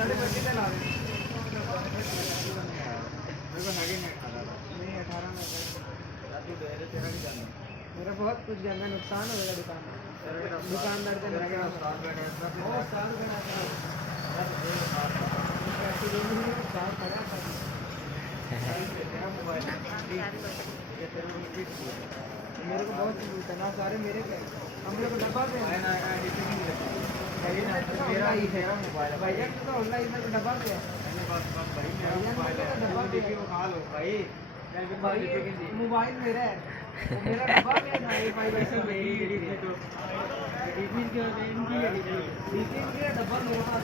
साढ़े 25 का ला दे। मेरे को हैगे नहीं 18 नहीं 18 में तू दे दे तेरा नहीं जाना मेरा बहुत कुछ जाना नुकसान होगा दुकान में। दुकानदार का नुकसान साल बैठे बहुत साल का साल पड़ा था। तेरा मोबाइल ये तेरे को मेरे को बहुत जरूरत है ना सारे मेरे पे हम लोग डब्बा पे आए ना आए डिटेल नहीं लगता मेरा ही है मोबाइल भैया तो ऑनलाइन में डब्बा पे है मैंने बस भाई मेरा मोबाइल है डब्बा देखिए वो खा लो भाई भाई मोबाइल मेरा है वो मेरा डब्बा में है ना ये भाई वैसे डीपी के इनकी डब्बा लोड़ा